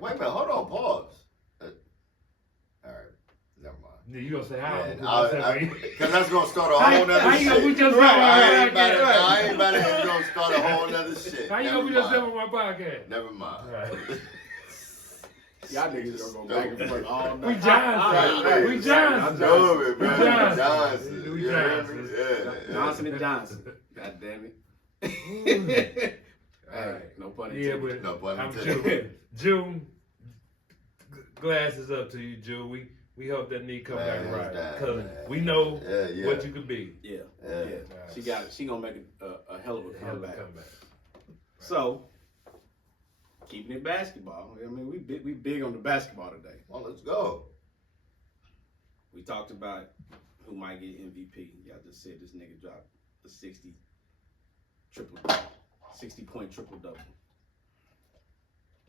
Wait a minute. Hold on. Pause. All right. Never mind. You gonna say how? Because that's gonna start a whole nother shit. How you gonna put yourself on my podcast? I ain't about to gonna start a whole nother shit. How you gonna put yourself on my podcast? Never mind. Right. Y'all niggas gonna go back and forth all night. We Johnson. We Johnson. Johnson and Johnson. God damn it. Hey, no pun intended. Yeah, but no pun I'm intended. June. Glasses up to you, June. We hope that knee come back right, because we know what you could be. Yeah. She got it. She gonna make a hell of a comeback. So, keeping it basketball. I mean, we big on the basketball today. Well, let's go. We talked about who might get MVP. Y'all just said this nigga dropped a 60-point triple-double.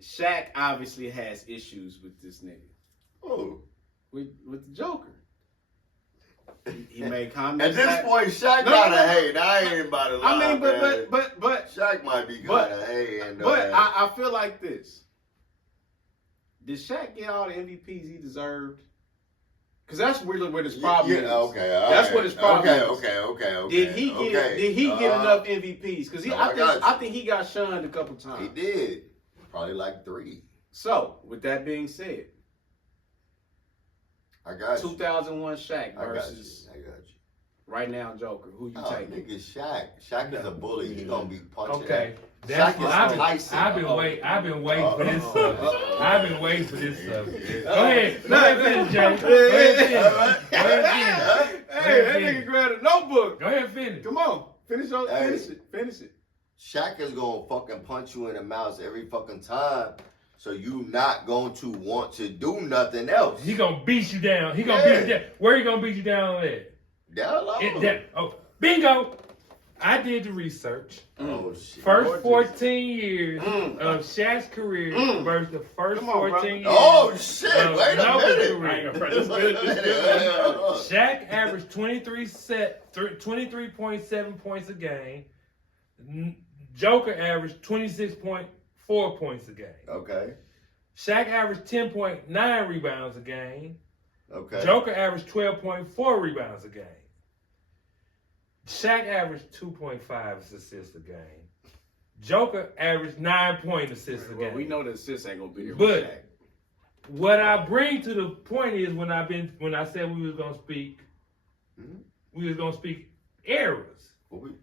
Shaq obviously has issues with this nigga. Oh. With the Joker. He made comments. At this point, Shaq gotta hate. I ain't about to lie. I mean, but Shaq might be kinda hating. But I feel like this. Did Shaq get all the MVPs he deserved? Because that's really where his problem is. Okay, that's what his problem is. Okay. Did he get enough MVPs? Because I think he got shunned a couple times. He did. Probably like 3. So, with that being said, I got 2001 Shaq versus I got you. Right now Joker. Who you taking? Nigga, Shaq. Shaq is a bully. He gonna be punching. Okay. Shaq is I've been waiting for this stuff. I've been waiting for this stuff. Go ahead, finish, Jay. Go ahead, Hey, that nigga grabbed a notebook. Go ahead, finish. Come on, finish it. Shaq is gonna fucking punch you in the mouth every fucking time. So you not going to want to do nothing else. He gonna beat you down. He gonna beat you down. Where he gonna beat you down at? Down low. Bingo. I did the research. Oh shit. First 14 years of Shaq's career versus the first 14 years. Oh shit! Wait a minute. Shaq averaged 23.7 points a game. Joker averaged 26.4 points a game. Okay. Shaq averaged 10.9 rebounds a game. Okay. Joker averaged 12.4 rebounds a game. Shaq averaged 2.5 assists a game. Joker averaged 9 assists a game. We know the assists ain't gonna be there. But what I bring to the point is when I said we was gonna speak, we was gonna speak errors. Okay.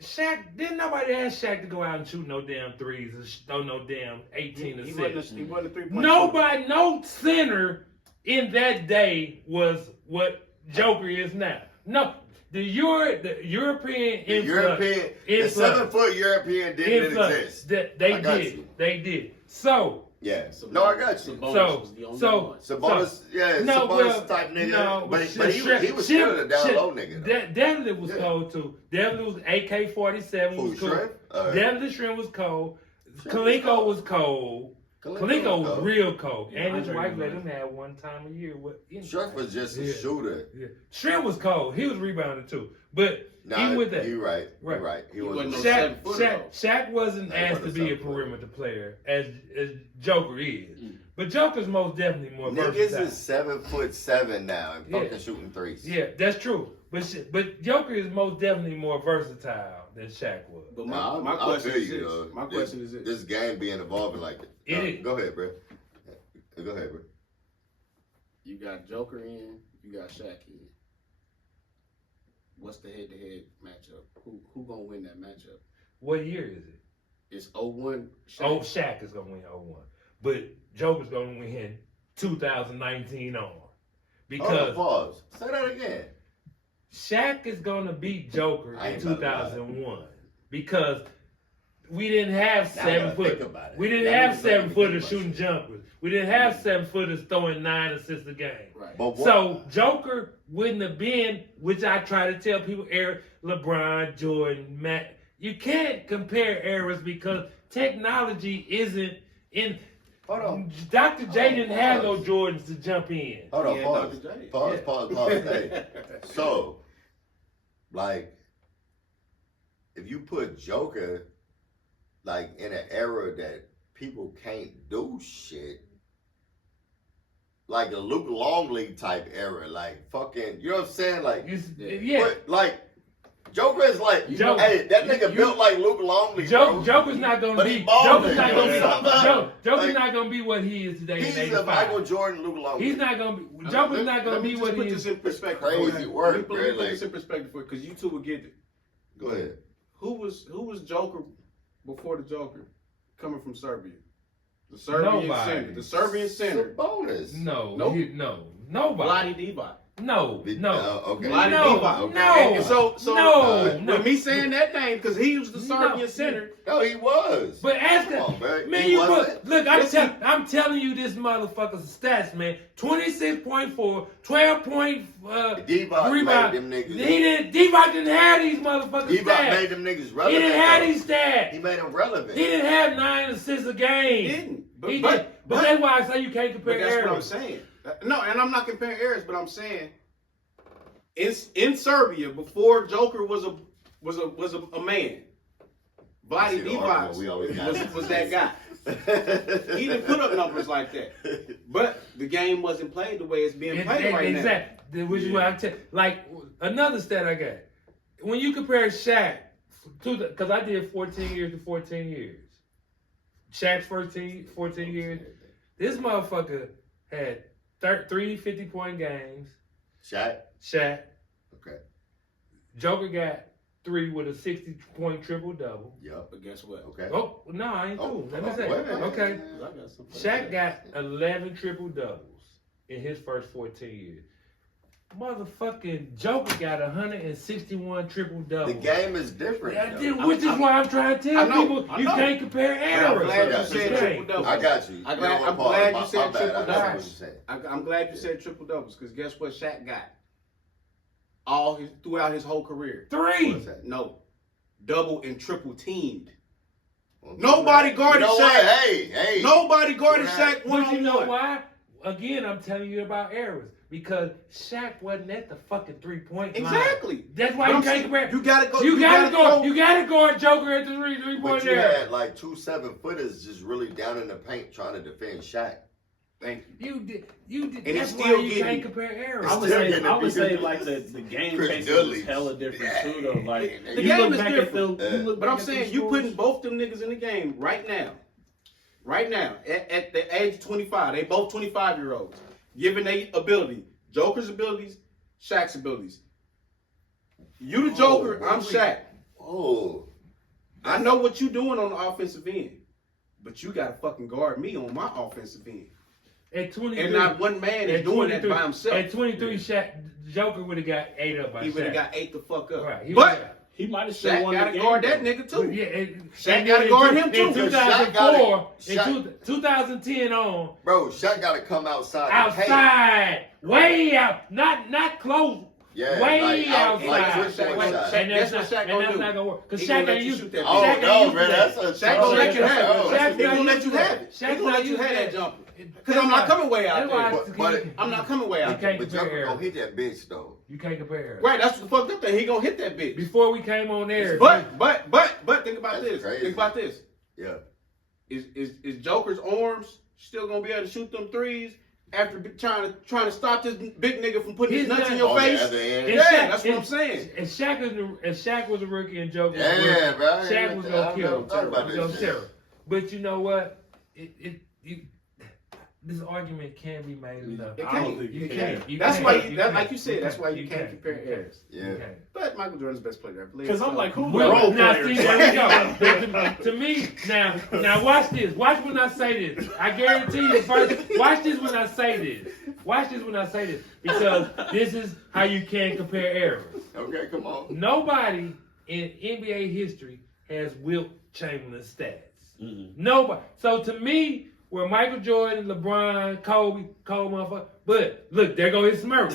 Shaq, didn't nobody ask Shaq to go out and shoot no damn threes and throw no damn 18 assists. He wasn't a 3-point Nobody, no center in that day was what Joker is now. No, the European influx, the 7-foot European didn't exist. They did. So. Yeah. No, I got you. Sabonis, Sabonis type nigga. But he was still a down low nigga. Definitely was cold too. Definitely was AK-47 was cold. Definitely Shrimp was cold. Kaliko was cold. Kaliko was real cold. And his wife let him have one time a year. Shrimp was just a shooter. Yeah. Shrimp was cold. He was rebounding too. But even with that, you're right. He wasn't Shaq wasn't asked to be a perimeter player as Joker is. But Joker's most definitely more versatile. Niggas is 7'7" now and fucking shooting threes. Yeah, that's true. But Joker is most definitely more versatile than Shaq was. But my question is this. My question is this. This game being evolving like it. Go ahead, bro. You got Joker in. You got Shaq in. What's the head-to-head matchup? Who gonna win that matchup? What year is it? It's 01. Shaq is gonna win 01, but Joker's gonna win 2019 on. Because pause. Say that again. Shaq is gonna beat Joker in 2001 because we didn't have 7 foot. We didn't have 7 footers shooting jumpers. We didn't have 7 footers throwing 9 assists a game. Right. So Joker wouldn't have been, which I try to tell people, LeBron, Jordan, Matt. You can't compare eras because technology isn't in. Hold on. Dr. J didn't have no Jordans to jump in. Hold on, pause. Hey. So, like, if you put Joker, like, in an era that people can't do shit. Like a Luke Longley type era, like fucking, you know what I'm saying? Like, but, like, Joker is like, hey, that nigga built like Luke Longley. Joker's not gonna be. Joker's not gonna be what he is today. He's a Michael Jordan, Luke Longley. He's not gonna be. Joker's not gonna be what he is. Let me put this in perspective. Crazy work, Let me put this in perspective for because you two will get it. Go ahead. Who was Joker before the Joker coming from Serbia? The Serbian center. The Serbian center. Bonus. No. Nope. Nobody. Vlade Divac. No. Okay. Vlade Divac. No. And so with me saying that name, because he was the Serbian center. No, he was. But ask him, man, look, I'm telling you this motherfucker's stats, man. 26.4, 12 point Divac made them niggas. Divac didn't have these motherfuckers Divac stats. made them niggas relevant. He didn't have these stats. He made them relevant. He didn't have 9 assists a game. He didn't. But that's why I say you can't compare That's errors. what I'm saying. No, and I'm not comparing errors, but I'm saying in Serbia before Joker was a man. Vlade Divac was that guy. He didn't put up numbers like that. But the game wasn't played the way it's being played right now. Exactly. Which is what I tell. Like another stat I got. When you compare Shaq to because I did 14 years to 14 years. Shaq's 14 years. This motherfucker had 3 50-point games. Shaq. Okay. Joker got 3 with a 60-point triple-double. Yep. But guess what? Okay. Oh, no, I ain't through. Let me say. Okay. Shaq got 11 triple-doubles in his first 14 years. Motherfucking Joker got 161 triple-doubles. The game is different. Which is why I'm trying to tell people you can't compare errors. I'm glad you said triple-doubles. I got you. I'm glad you said triple-doubles. I'm glad you said triple-doubles because guess what Shaq got? Throughout his whole career. 3. No. Double and triple teamed. Well, nobody guarded Shaq. Hey. Nobody guarded Shaq one-on-one. But you know why? Again, I'm telling you about errors. Because Shaq wasn't at the fucking 3-point line. Exactly. That's why you can't compare. You gotta go. You gotta guard Joker at the 3-point area. You had like 2 7-footers just really down in the paint trying to defend Shaq. Thank you. You did. And that's it's why still you can't compare errors. I would say like the game pace is hella different too though. Like the game is different. But I'm saying you putting both them niggas in the game right now. Right now, at the age of 25, they both 25-year-olds. Given their ability, Joker's abilities, Shaq's abilities. You the Joker, I'm Shaq. I know what you doing on the offensive end, but you gotta fucking guard me on my offensive end. At 23, and not one man is doing that by himself. At 23, Joker would have got 8 up by Shaq. He would have got 8 the fuck up. Right. But he might have still won the game. Shaq gotta guard that nigga too. Yeah, Shaq gotta guard him too. In 2004, in 2010 on. Bro, Shaq gotta come outside. Outside. Way out. Not close. Yeah, way outside. And that's what Shaq gonna do. Not gonna work. Because Shaq ain't used to that. Oh, no, man. Shaq gonna let you have it. He gonna let you have it. He gonna let you have that jumper. Because I'm not coming way out there. But I'm not coming way out there. But Joker gonna hit that bitch, though. You can't compare. Right, that's the fucked up thing. He gonna hit that bitch. Before we came on air. But think about this. Think about this. Yeah. Is Joker's arms still gonna be able to shoot them threes after trying to stop this big nigga from putting his nuts in your face? Yeah, that's what I'm saying. If Shaq was a rookie and Joker was a rookie, bro. Shaq was gonna kill him. But you know what? This argument can be made enough. It can't. You can't. That's why, like you said, that's why you can't compare errors. Yeah. But Michael Jordan's the best player ever. Because I'm like, who's the role now, player? see, there we go. To me, now watch this. Watch when I say this. I guarantee you, first, watch this when I say this. Watch this when I say this. Because this is how you can compare errors. Okay, come on. Nobody in NBA history has Wilt Chamberlain stats. Mm-hmm. Nobody. So to me, where Michael Jordan, LeBron, Kobe, motherfucker. But look, there go his smirk.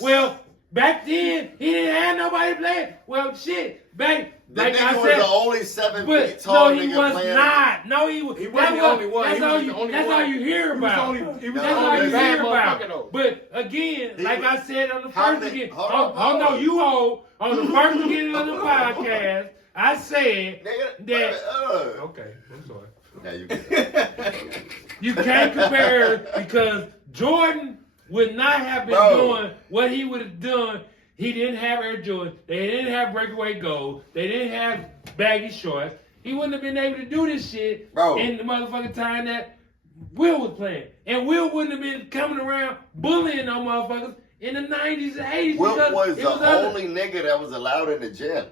Well, back then he didn't have nobody playing. Well, shit, back. Like I said, was the only 7 feet tall nigga playing. No, he was not. No, he was. He wasn't the only one. That's all you hear about. That's all you hear about. But again, like I said on the first beginning, no, you hold on the first beginning of the podcast. I said that. Okay, I'm sorry. Yeah, you can. You can't compare because Jordan would not have been doing what he would have done. He didn't have Air Jordan. They didn't have breakaway gold. They didn't have baggy shorts. He wouldn't have been able to do this shit in the motherfucking time that Will was playing. And Will wouldn't have been coming around bullying on motherfuckers in the 90s and 80s. Will was the only nigga that was allowed in the gym.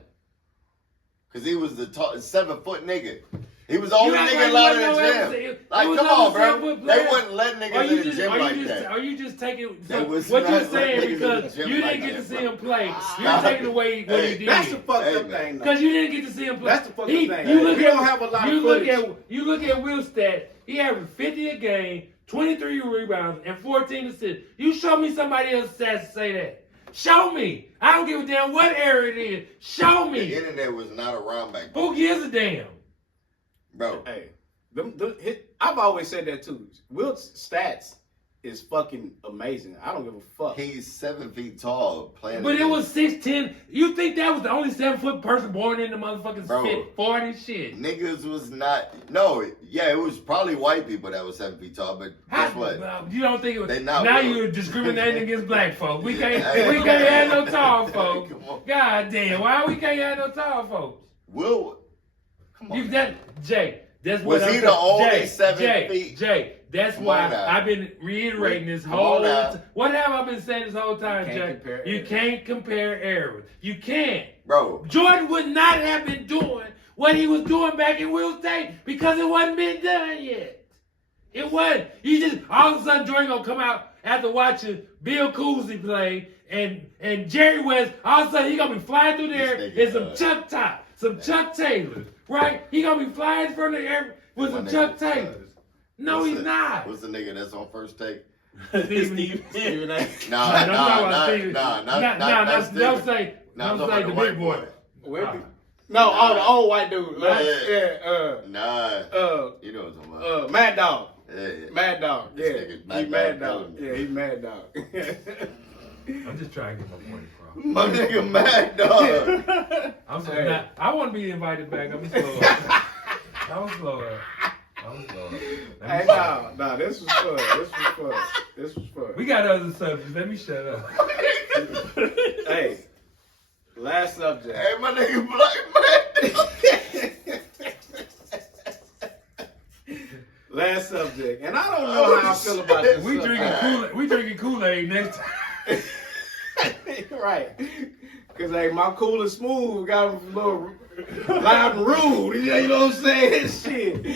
Because he was the 7-foot nigga. He was the only nigga allowed in the gym. Like, come on, bro. They wouldn't let niggas in the gym like that. Are you just taking what you're saying because you didn't get to see him play? You're taking away what he did. That's the fucked up thing. Because you didn't get to see him play. That's the fucked up thing. We don't have a lot of footage. You look at Will's stats. He averaged 50 a game, 23 rebounds, and 14 assists. You show me somebody else's stats to say that. Show me. I don't give a damn what era it is. Show me. The internet was not around back then. Who gives a damn? Bro. Hey, I've always said that too. Wilt's stats is fucking amazing. I don't give a fuck. He's 7 feet tall playing. But it was 6'10". You think that was the only 7-foot person born in the motherfucking 40 shit? Niggas was not. No, yeah, it was probably white people that was 7 feet tall. But guess what? You don't think it was? They not now Will. you're discriminating against black folks. We can't have no tall folks. God damn, why we can't have no tall folks? Will. Come on. Jay, that's what was he the only 7 feet? Jay, that's why I've been reiterating this whole time. What have I been saying this whole time, Jay? You can't compare eras. You can't. Bro. Jordan would not have been doing what he was doing back in Will State because it wasn't been done yet. It wasn't. You just, all of a sudden, Jordan gonna come out after watching Bill Cooley play and Jerry West, all of a sudden he gonna be flying through there in some Chuck Top, some Chuck Taylors, right? He gonna be flying from the air with some Chuck Taylors. No, he's not. What's the nigga that's on First Take? Stephen A. Nah, don't say the big boy. No, the old white dude. Nah. You know what I'm talking about. Mad Dog. Yeah. Mad Dog. Yeah. He's Mad Dog. Yeah, he's Mad Dog. I'm just trying to get my point across. My nigga Mad Dog. I'm sorry. I want to be invited back. I'm slow. Hey, no, this was fun. This was fun. We got other subjects. Let me shut up. Hey, last subject. Hey, my nigga Black Man. Last subject, and I don't know how I feel about this. We drinking Kool-Aid next time. Right, because hey, my cool and smooth got a little loud and rude. You know what I'm saying? Shit.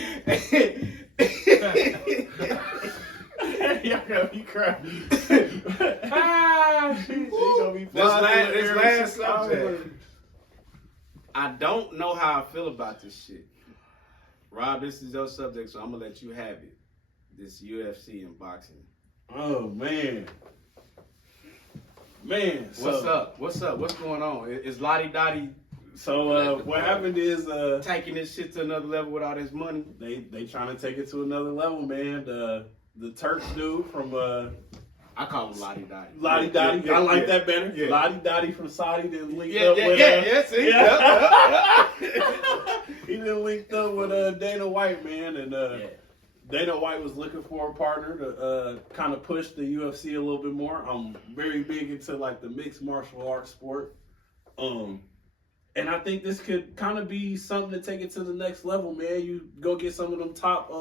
Y'all gonna be crying. This last subject. I don't know how I feel about this shit. Rob, this is your subject, so I'm gonna let you have it. This UFC and boxing. Oh man. What's up? What's going on? Is Lottie Dottie? So what happened is taking this shit to another level with all this money. They trying to take it to another level, man. The Turks dude from I call him Lottie Dottie. Lottie Dottie. I like that better. Yeah. Lottie Dottie from Saudi didn't link up with he didn't linked up with Dana White, man, and Dana White was looking for a partner to kind of push the UFC a little bit more. I'm very big into like the mixed martial arts sport. And I think this could kind of be something to take it to the next level, man. You go get some of them top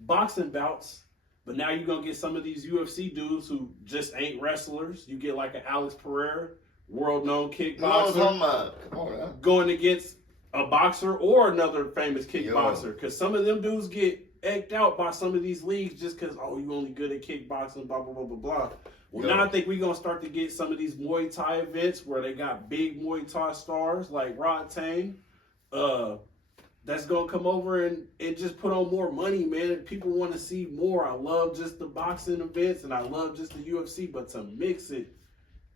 boxing bouts, but now you're going to get some of these UFC dudes who just ain't wrestlers. You get like an Alex Pereira, world-known kickboxer, going against a boxer or another famous kickboxer. Because some of them dudes get egged out by some of these leagues just because, oh, you only good at kickboxing, blah, blah, blah, blah, blah. Well, now I think we're going to start to get some of these Muay Thai events where they got big Muay Thai stars like Rod Tang. That's going to come over and just put on more money, man. People want to see more. I love just the boxing events and I love just the UFC, but to mix it,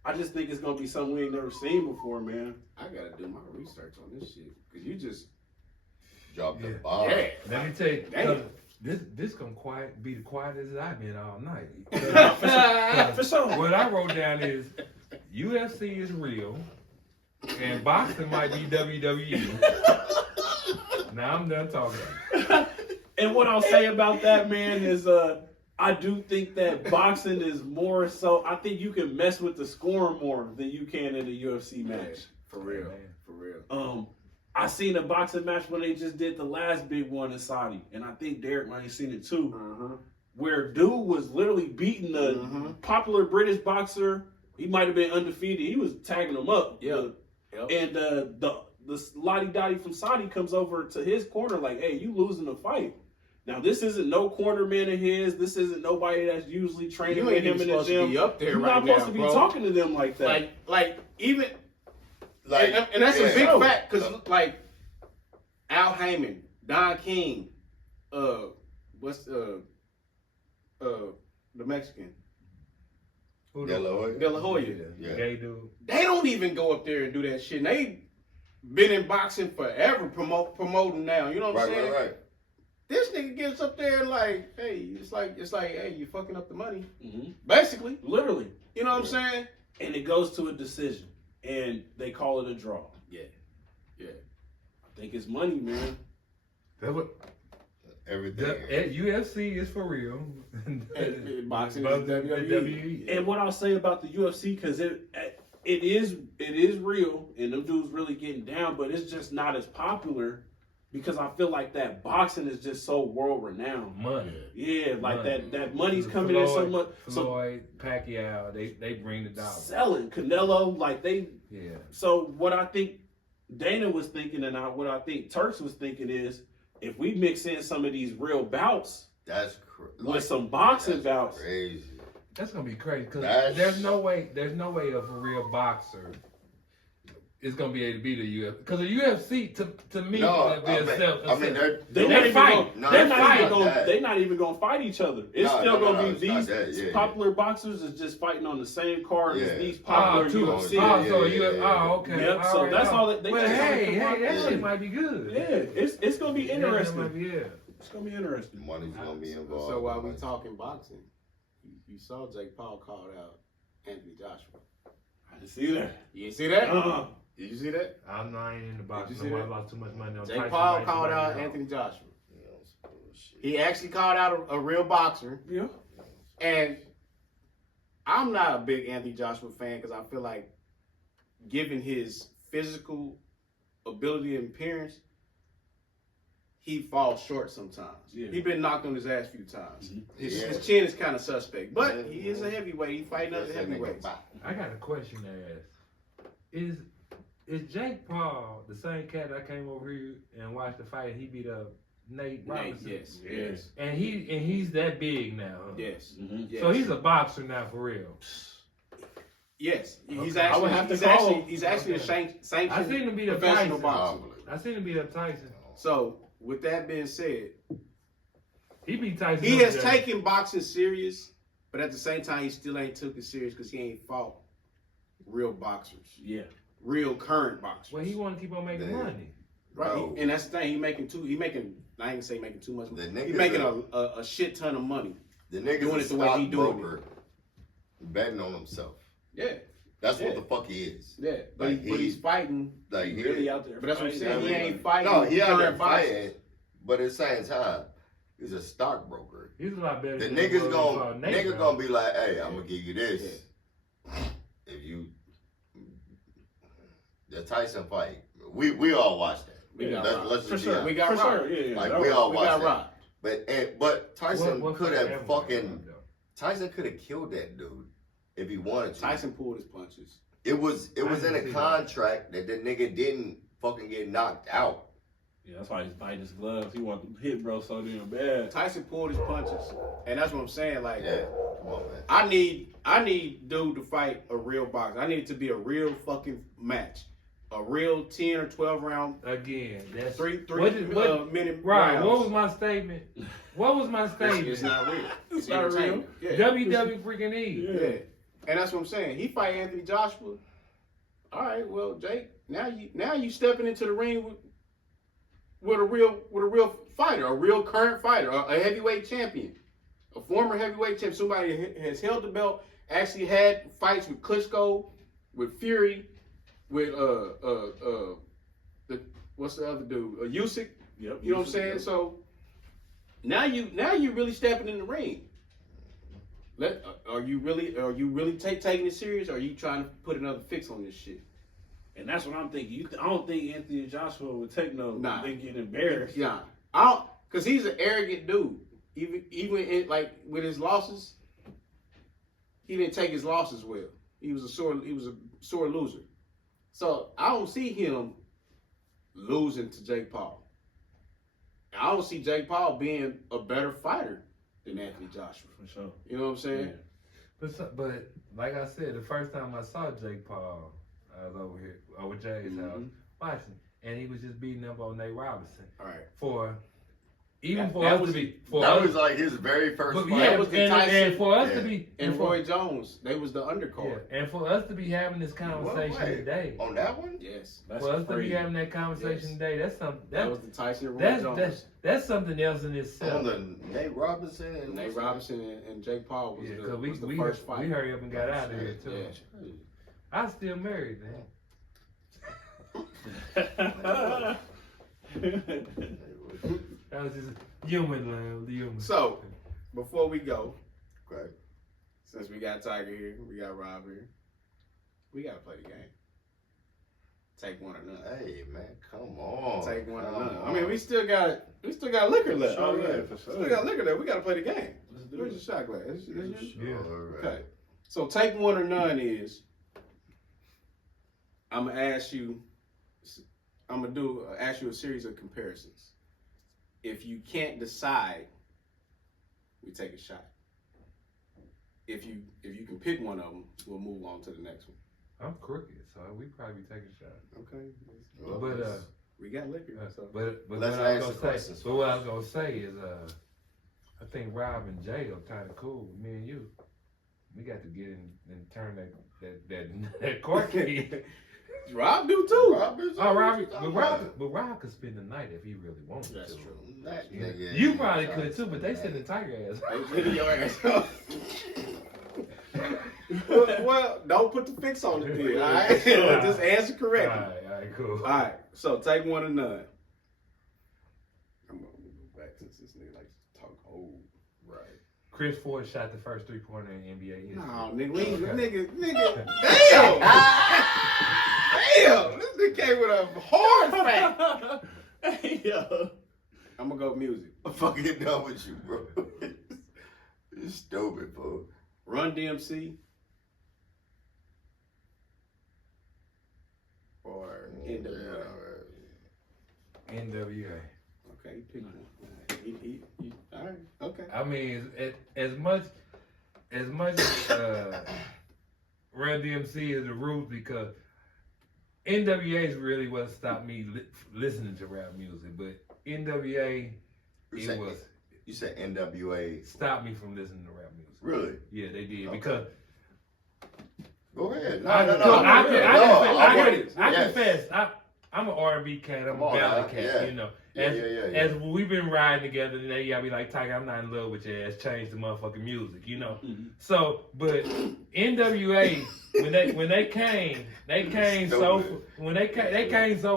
I just think it's going to be something we ain't never seen before, man. I got to do my research on this shit because you just dropped the bomb. Yeah. Let me tell you. This gonna be the quietest I've been all night. For sure. What I wrote down is UFC is real, and boxing might be WWE. Now I'm done talking. And what I'll say about that, man, is I do think that boxing is more so. I think you can mess with the scoring more than you can in a UFC match. For real. I seen a boxing match when they just did the last big one in Saudi, and I think Derek might have seen it too, where dude was literally beating the popular British boxer. He might have been undefeated. He was tagging him up. Yeah. And the Lottie Dottie from Saudi comes over to his corner like, hey, you losing the fight. Now, this isn't no corner man of his. This isn't nobody that's usually training with him in the gym. Be up there You're right not supposed now, to be bro. talking to them like that. Like even, Like, and that's a big yeah. fact because like Al Heyman, Don King, what's the Mexican? De La Hoya. De La Hoya. Yeah. Gay dude. They don't even go up there and do that shit. And they been in boxing forever, promoting now. You know what I'm saying? Right. This nigga gets up there and like, hey, it's like, hey, you fucking up the money, basically. Literally. You know what I'm saying? And it goes to a decision, and they call it a draw. Yeah. I think it's money, man. That what Everything. UFC is for real. And boxing is But WWE. And what I'll say about the UFC, because it is real, and them dudes really getting down, but it's just not as popular because I feel like that boxing is just so world renowned. Money. Yeah, like Money. that money's coming in so much. Floyd, Pacquiao, they bring the dollar. Selling Canelo, like they. Yeah. So what I think Dana was thinking, and what I think Turks was thinking is, if we mix in some of these real bouts That's with some boxing bouts, crazy. That's gonna be crazy because That's- there's no way of a real boxer is gonna be able to beat a UFC because the UFC to me No, that'd be I mean, they fight. they're not even gonna fight each other. It's still gonna be it's these not that, popular boxers is just fighting on the same card as Yeah. these popular UFC. Okay. Yep, so that's all that they Well, just hey, come that on. shit might be good. Yeah, it's gonna be interesting. Yeah. It's gonna be interesting. Money's gonna be involved. So while we talking boxing, you saw Jake Paul called out Anthony Joshua. I didn't see that. You didn't see that? Uh-uh. Did you see that? I'm not in the box. Did you see I that? lost too much money on Jake Tyson Paul Tyson called money out on. Anthony Joshua. You know, some bullshit. He actually called out a real boxer. Yeah. And I'm not a big Anthony Joshua fan because I feel like, given his physical ability and appearance, he falls short sometimes. Yeah. He's been knocked on his ass a few times. His Yeah. chin is kind of suspect, but he is a heavyweight. He fighting other That's that nigga heavyweights. bop. I got a question to ask. Is Jake Paul the same cat that came over here and watched the fight? He beat up Nate Robinson. Yes. And he's that big now. Huh? Yes. Mhm. Yes. So he's a boxer now for real. Yes. He's Okay. I would actually have to call him. he's actually a sanctioned I seen him beat up professional Tyson. boxer. Probably. I seen him beat up Tyson. So with that being said, He beat Tyson. he up has there. taken boxing serious, but at the same time, he still ain't took it serious because he ain't fought real boxers, Yeah. real current boxers. Well, he want to keep on making Man. money. Right, Bro. and that's the thing. I ain't gonna say making too much The money. niggas He's making are- a shit ton of money. The nigga's Doing a it the way he doing stockbroker betting on himself. Yeah, That's Yeah. what the fuck he is. yeah. But, Like, but he's fighting. Like He he really out there. But that's what I'm saying. He fighting. ain't fighting. No, he out there current boxers. fighting, but at the same time, he's a stockbroker. He's a lot better. The than nigga's what gonna Nate, nigga bro. gonna be like, hey, I'm gonna give you this. If you the Tyson fight, we all watched that. We got Let's robbed. just For be sure. honest. We got For robbed. sure. Yeah. Like that we was- all We watched got that. robbed. But Tyson What could fight have ever fucking happened, though? Tyson could have killed that dude if he wanted to. Tyson pulled his punches. It was in didn't a see that. contract that the nigga didn't fucking get knocked out. Yeah, that's why he's biting his gloves. He wants to hit bro so damn bad. Tyson pulled his punches, and that's what I'm saying. Like, Yeah, come on, man. I need dude to fight a real boxer. I need it to be a real fucking match, a real 10 or 12 round, Again, that's three What- minute Right. rounds. What was my statement? What was my statement? It's not real. It's not real. entertainment. Yeah. WW freaking E. Yeah. And that's what I'm saying. He fight Anthony Joshua. All right, well, Jake, now you stepping into the ring with a real fighter, a real current fighter, a heavyweight champion, a former heavyweight champion, somebody that has held the belt, actually had fights with Klitschko, with Fury, with what's the other dude? Usyk. Yep. You know what I'm saying? So Now you really stepping in the ring. Are you really taking it serious, or are you trying to put another fix on this shit? And that's what I'm thinking. I don't think Anthony Joshua would take no. They get embarrassed. Yeah, I don't, cause he's an arrogant dude. Even in, like with his losses, he didn't take his losses well. He was a sore loser. So I don't see him losing to Jake Paul. I don't see Jake Paul being a better fighter than Anthony Joshua. For sure. You know what I'm saying? Yeah. But like I said, the first time I saw Jake Paul, I was over Jay's house watching, and he was just beating up on Nate Robinson. All right. That was like his very first fight. Yeah, was the Tyson, and for us to be and Roy Jones, they was the undercard. Yeah, and for us to be having this conversation today, on that one, yes, for us to be having that conversation today, that's something. That was the Tyson and Roy Jones. That's something else in itself. On the Nate Robinson and Jake Paul was the we first fight. We hurry up and got out of here too. Yeah. I'm still married, man. That was just human. So, before we go, okay. Since we got Tiger here, we got Rob here, we gotta play the game. Take one or none. Hey man, come on. Take one or none. I mean, we still got liquor left. Oh yeah, for sure. Still got liquor left. We gotta play the game. Where's the shot glass? Yeah. Okay. So take one or none is, I'm gonna ask you a series of comparisons. If you can't decide, we take a shot. If you can pick one of them, we'll move on to the next one. I'm crooked, so we probably take a shot. Okay. Well, but we got liquor. So. But let's what ask the questions. But what I was gonna say is, I think Rob and Jay are kind of cool. Me and you, we got to get in and turn that court key. Rob do too. But Rob could spend the night if he really wanted to. That's true. You probably could too, but they send the Tiger ass. They send your ass up. Well, don't put the fix on it then, all right? Just answer correctly. All right, cool. All right, so take one or none. I'm going to go back since this nigga likes to talk old. Right. Chris Ford shot the first three-pointer in NBA history. No, nigga, damn! Damn! This nigga came with a hard fact. Hey, yo. I'm going to go music. I'm fucking done with you, bro. You're stupid, bro. Run DMC or NWA? NWA. Okay, pick one. All right, okay. I mean, as much Run DMC is the root, because NWA is really what stopped me listening to rap music, but NWA, You said NWA stopped me from listening to rap music. Really? Yeah, they did. Okay. Because go ahead. I confess. I'm an R&B cat. I'm a ballad cat. Yeah. You know, Yeah. as we've been riding together, and I'll be like, Tiger, I'm not in love with your ass. Change the motherfucking music. You know. Mm-hmm. So, but NWA when they came so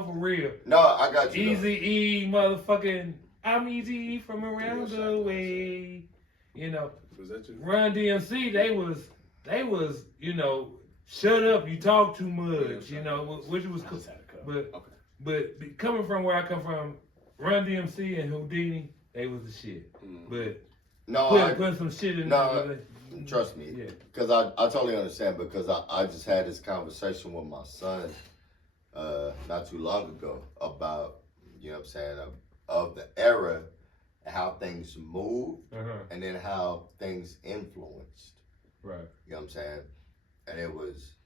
for real. No, I got you. Easy-E, motherfucking, I'm Easy-E from around the way. You know. Was that you? Run DMC, they was, you know, shut up, you talk too much, you know, which was cool. But coming from where I come from, Run DMC and Houdini, they was the shit. But put some shit in there. Trust me, yeah. Because I totally understand, because I just had this conversation with my son not too long ago about, you know what I'm saying, of the era, how things moved, and then how things influenced. Right. You know what I'm saying? And it was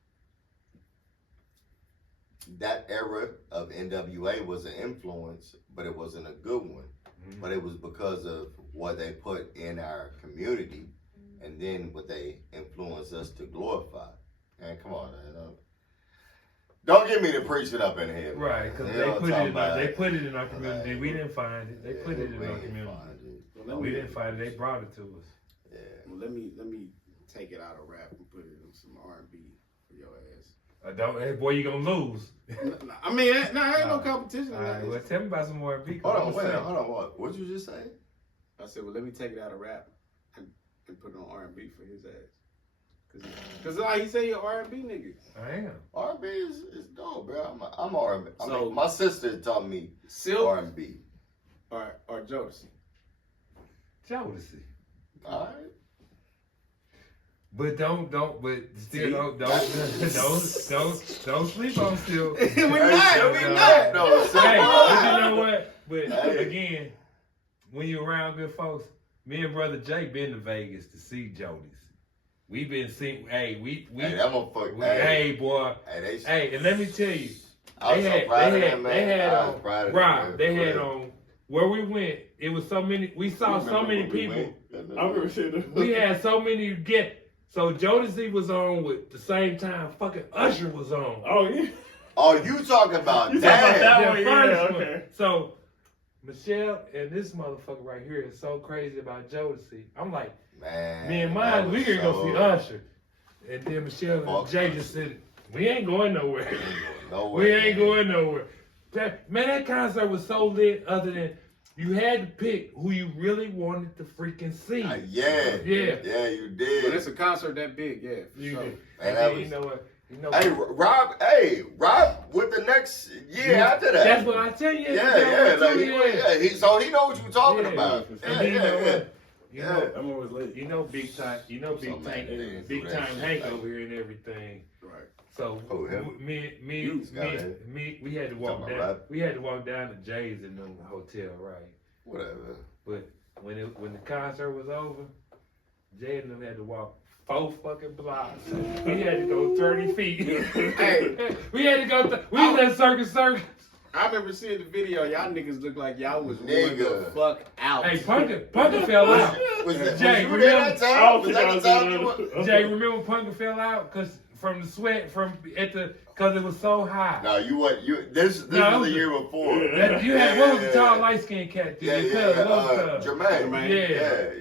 that era of NWA was an influence, but it wasn't a good one. But it was because of what they put in our community, and then what they influenced us to glorify. And come on, man. Don't get me to preaching up in here. Right, because they put it in our community. Right. We didn't find it. They put it in our community. We didn't find it. They brought it to us. Yeah. Well, let me take it out of rap and put it in some R&B for your ass. Hey, boy, you gonna lose. I mean, ain't no competition. All right, well, tell me about some R&B. Hold on, what? What'd you just say? I said, well, let me take it out of rap and put it on R&B for his ass. Cause like he say, you're R&B nigga. I am. R&B is dope, bro. I'm R&B. So, my sister taught me Silk R&B. or Jodeci. Jodeci. All right. But don't sleep on Silk. We're not. No, Hey, but you know what? But again, when you're around good folks, me and brother Jay been to Vegas to see Jodeci. We been seeing. Hey, that motherfucker. Hey, boy. Hey, and let me tell you, they had on where we went. It was so many. We saw so many people. I remember seeing them. We had so many guests. So Jodeci was on with the same time fucking Usher was on. Oh yeah. Oh, you talking about You that? talking about that The one? first Yeah, one. okay. So Michelle and this motherfucker right here is so crazy about Jodeci. I'm like, Man, me and mine, we gonna go see Usher. And then Michelle and Jay just said, we ain't going nowhere. We ain't going nowhere. That concert was so lit other than you had to pick who you really wanted to freaking see. Yeah, you did. But it's a concert that big, yeah. You did. And then you know what? Hey, Rob, with the next year after that. That's what I tell you. So he know what you're talking about. You know, I'm always late. You know, big time Hank over here and everything. Right. So me, we had to walk down. Right? We had to walk down to Jay's in the hotel, right? Whatever. But when the concert was over, Jay and them had to walk 4 fucking blocks. We had to go 30 feet. Hey, we had to go. We was at Circus. I remember seeing the video. Y'all niggas look like y'all was worn the fuck out. Hey, Punkin fell out. Jay, was that time? Jay, remember Punkin fell out because from the sweat because it was so hot. No, this was the year before. You had what was the tall light skinned cat? Jermaine.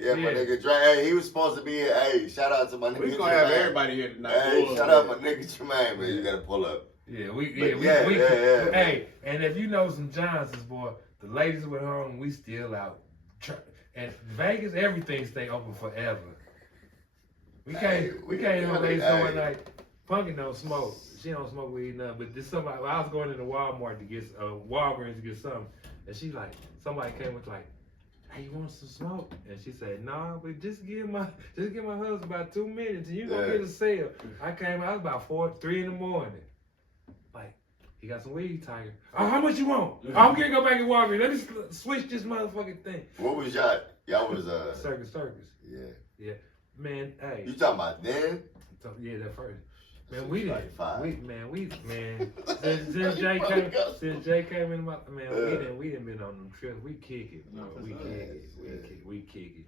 Yeah, my nigga Dre. Hey, he was supposed to be here. Hey, shout out to my nigga. We gonna have everybody here tonight. Hey, shout out my nigga Jermaine, man. You gotta pull up. Hey, and if you know some Johnsons, boy, the ladies went home, we still out. And Vegas, everything stay open forever. We can't have ladies going like, Punkin don't smoke. She don't smoke weed nothing. But this somebody, I was going into Walmart to get Walgreens to get something, and she like, somebody came with like, hey, you want some smoke? And she said, nah, but just give my husband about 2 minutes and you gonna get a sale. I was about 3 in the morning. Like, he got some weed, Tiger. Oh, how much you want? Oh, I'm gonna go back and Walgreens. Let me switch this motherfucking thing. What was y'all? Y'all was Circus. Yeah. Man, hey. You talking about then? Yeah, that first. Man, we didn't. Since Jay came in, we didn't been on them trips. We kick it, bro. We kick it.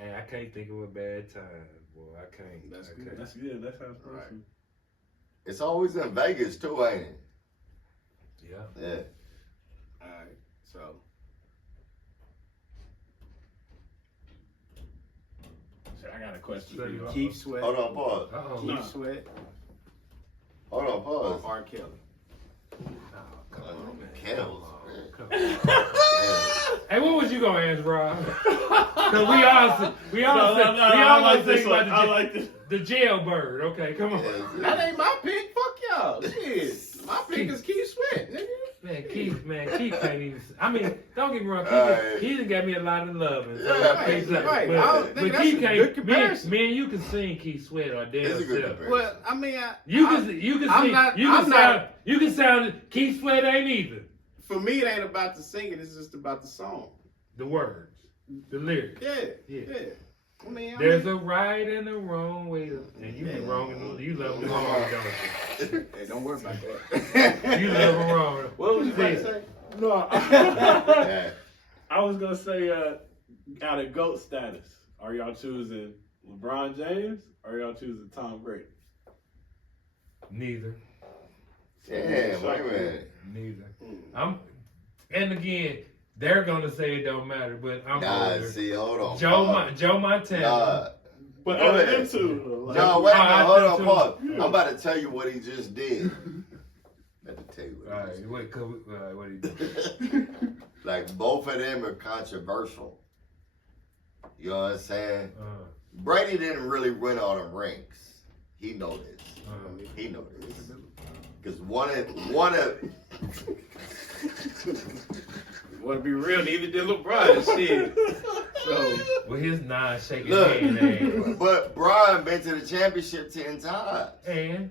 And I can't think of a bad time, boy. I can't. That's good. That sounds personal. Right. It's always in Vegas too, ain't it? Yeah. All right. So. I got a question. So Keith Sweat. Hold on, pause. Keith Sweat. Hold on, pause. R. Kelly. Oh, come on, man. Kells. Hey, what was you gonna ask, Rob? Cause we all think about the jailbird. Okay, come on. That ain't my pick. Fuck y'all. Shit. My pick is Keith Sweat, nigga. Keith can't even. I mean, don't get me wrong. Keith done got me a lot of love. Right. But Keith can't. Me and you can sing Keith Sweat or dance himself. Well, I mean, you can sound Keith Sweat ain't either. For me, it ain't about the singing. It's just about the song, the words, the lyrics. Yeah. I mean, there's a right and a wrong way, and you be wrong and you love them wrong, don't you? Hey, don't worry about that. You love them wrong. What was you about to say? No, I was gonna say, out of GOAT status, are y'all choosing LeBron James or y'all choosing Tom Brady? Neither. Damn, wait a minute. Neither. And again, they're gonna say it don't matter, but I'm hold on. Joe Montana. But other than two, no, wait a minute, hold on, pause. I'm about to tell you what he just did. Let me tell you what. What he did? Like both of them are controversial. You know what I'm saying? Brady didn't really win all them rings. He know this. He know this. Because one of want to be real, neither did LeBron. Shit. So, with his non-shaking hand. But Brian been to the championship 10 times. And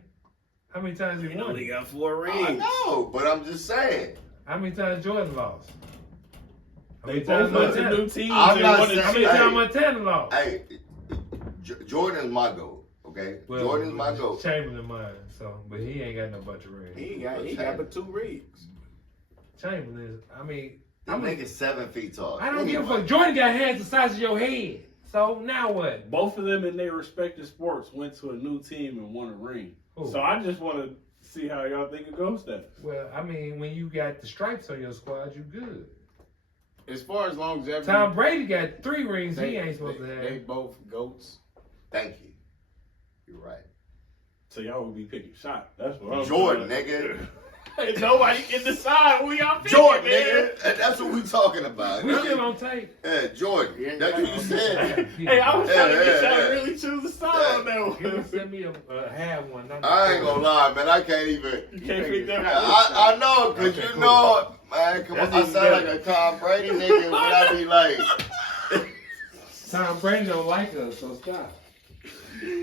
how many times he he won? only got 4 rings. I know, but I'm just saying. How many times Jordan lost? How They many both times went to Montana? new teams. I'm They not won the saying- How many Hey. times Montana lost? Hey, Jordan's my GOAT, okay? Well, Jordan's my GOAT. Chamberlain mine, so but he ain't got no bunch of rings. He got but 2 rings. Chamberlain, I mean, I'm making 7 feet tall. I don't give a fuck. Jordan got hands the size of your head. So now what? Both of them in their respective sports went to a new team and won a ring. Ooh. So I just want to see how y'all think it goes then. Well, I mean, when you got the stripes on your squad, you good. As far as longevity, Tom Brady got 3 rings he ain't supposed to They have. both GOATs. Thank you. You're right. So y'all would be picking shot. That's what I'm Jordan, doing. nigga. Ain't nobody can decide who y'all picking, Jordan, man. nigga. And that's what we talking about. We still on tape. Yeah, Jordan. That's what you said. Hey, I was trying to get y'all Yeah. to really choose a side on that You can one. send me a have one. not I ain't gonna lie, man. I can't even. You can't pick that one. I know, because Okay, you cool. know, man, come That's on. I even sound like better. a Tom Brady nigga when I be like, Tom Brady don't like us, so stop.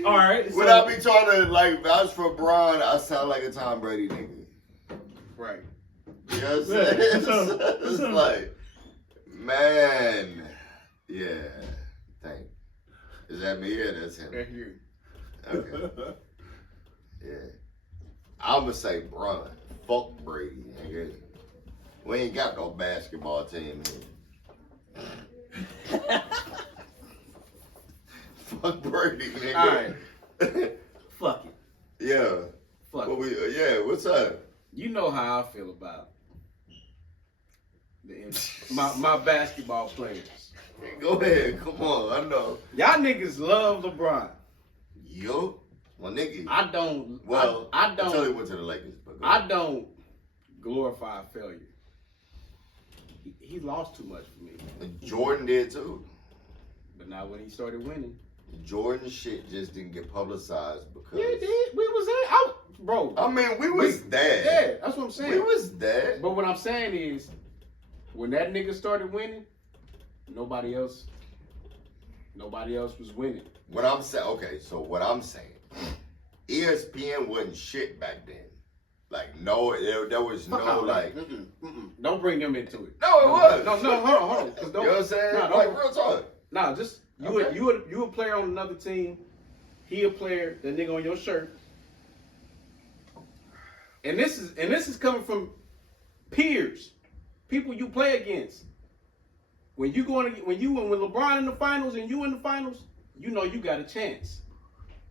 All right. when I be trying to, like, vouch for Braun, I sound like a Tom Brady nigga. Right. You know what I'm saying? So- It's like, man, yeah. Thank. Is that me or that's him? That's you. Okay. Yeah. I'm gonna say Braun. Fuck Brady, nigga. We ain't got no basketball team here. Fuck Brady, nigga. All right. Fuck it. Yeah. Fuck What it. we? Yeah. What's up? You know how I feel about my basketball players. Go ahead. Come on. I know. Y'all niggas love LeBron. Yo, my nigga. I don't. Well, I don't. until he went to the Lakers. But go I ahead. don't glorify failure. He lost too much for me. And Jordan did too. But now when he started winning, Jordan shit just didn't get publicized because. yeah, it did. We was there, bro. I mean, we was there. Yeah, that's what I'm saying. We was there. But what I'm saying is, when that nigga started winning, nobody else was winning. What I'm saying, okay, so what I'm saying, ESPN wasn't shit back then. Like, no, there was no, like. Don't bring them into it. No, it was. No, hold on. 'Cause You know what I'm saying? No, Like, real talk. Nah, just you a player on another team. He a player. That nigga on your shirt. And this is coming from peers, people you play against. When LeBron in the finals and you in the finals, you know you got a chance.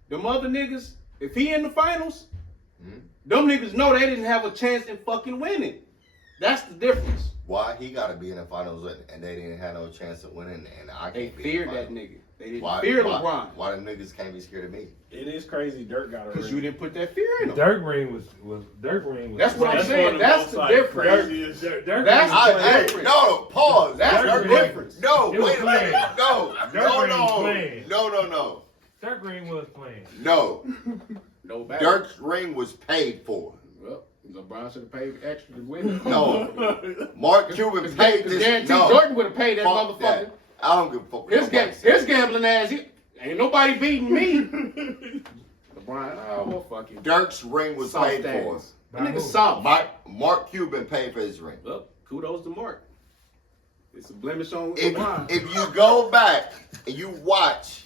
Them other niggas, if he in the finals, them niggas know they didn't have a chance in fucking winning. That's the difference. Why he got to be in the finals and they didn't have no chance of winning, and I They can't be feared in the that finals? nigga. They didn't fear LeBron. Why the niggas can't be scared of me? It is crazy. Dirk got a Because ring. you didn't put that fear in him. Dirk ring was. That's what I'm That's saying. one of That's the the most, difference. craziest- Dirk That's ring was the playing. difference. No, pause. That's Dirk the Ring- difference. No, It was wait a minute. playing. No, Dirk no, Ring was no, playing. no. Dirk ring was playing. No, No bad. Dirk's ring was paid for. Well, LeBron should have paid extra to win. No, Mark Cuban paid this. Guarantee No, Jordan would have paid that fuck motherfucker. that. I don't give a fuck. what nobody says. His gambling ass, ain't nobody beating me. LeBron, oh well, fuck it. Dirk's ring was Soft paid for. ass. That nigga soft. Mark Cuban paid for his ring. Well, kudos to Mark. It's a blemish on If LeBron. you go back and you watch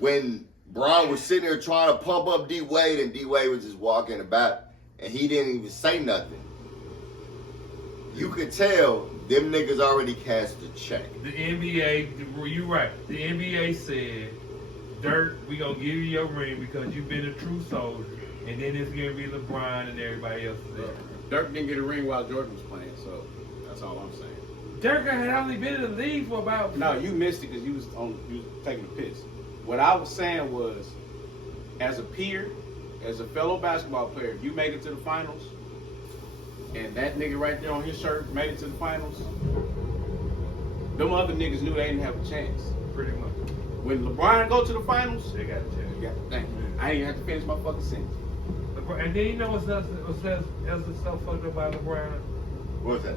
when Bron was sitting there trying to pump up D Wade and D Wade was just walking about and he didn't even say nothing, you could tell them niggas already cast a check. The NBA, you right. The NBA said, Dirk, we gonna give you your ring because you've been a true soldier, and then it's gonna be LeBron and everybody else there. Dirk didn't get a ring while Jordan was playing, so that's all I'm saying. Dirk had only been in the league for about. No, you missed it because you was taking a piss. What I was saying was, as a peer, as a fellow basketball player, if you make it to the finals, and that nigga right there on his shirt made it to the finals, them other niggas knew they didn't have a chance. Pretty much. When LeBron go to the finals, They got a chance. you got to think. I ain't have to finish my fucking sentence. And then you know what's else is so fucked up about LeBron? What's that?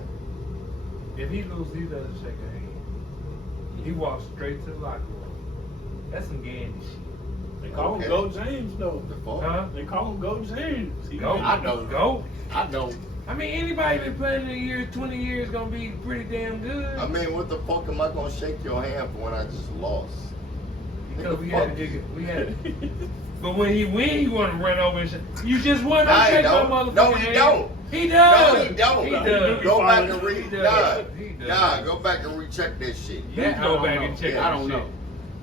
If he loses, he doesn't shake a hand. He walks straight to the locker room. That's some Gandy shit. They call him Go James though. The fuck? Huh? They call him Go James. Go. I know. Go. I know. I mean, anybody been playing in a year, 20 years, gonna be pretty damn good. I mean, what the fuck am I gonna shake your hand for when I just lost? Because Nigga, we fuck had to you. we had. But when he win, you want to run over and shit. You just want to shake my motherfucking No, he hand. don't. He does. No, he don't. He does. Go back and He read. does. Nah, He does. nah, go back and recheck that shit. You That I go don't back know. and check. Yeah, that I don't shit. know.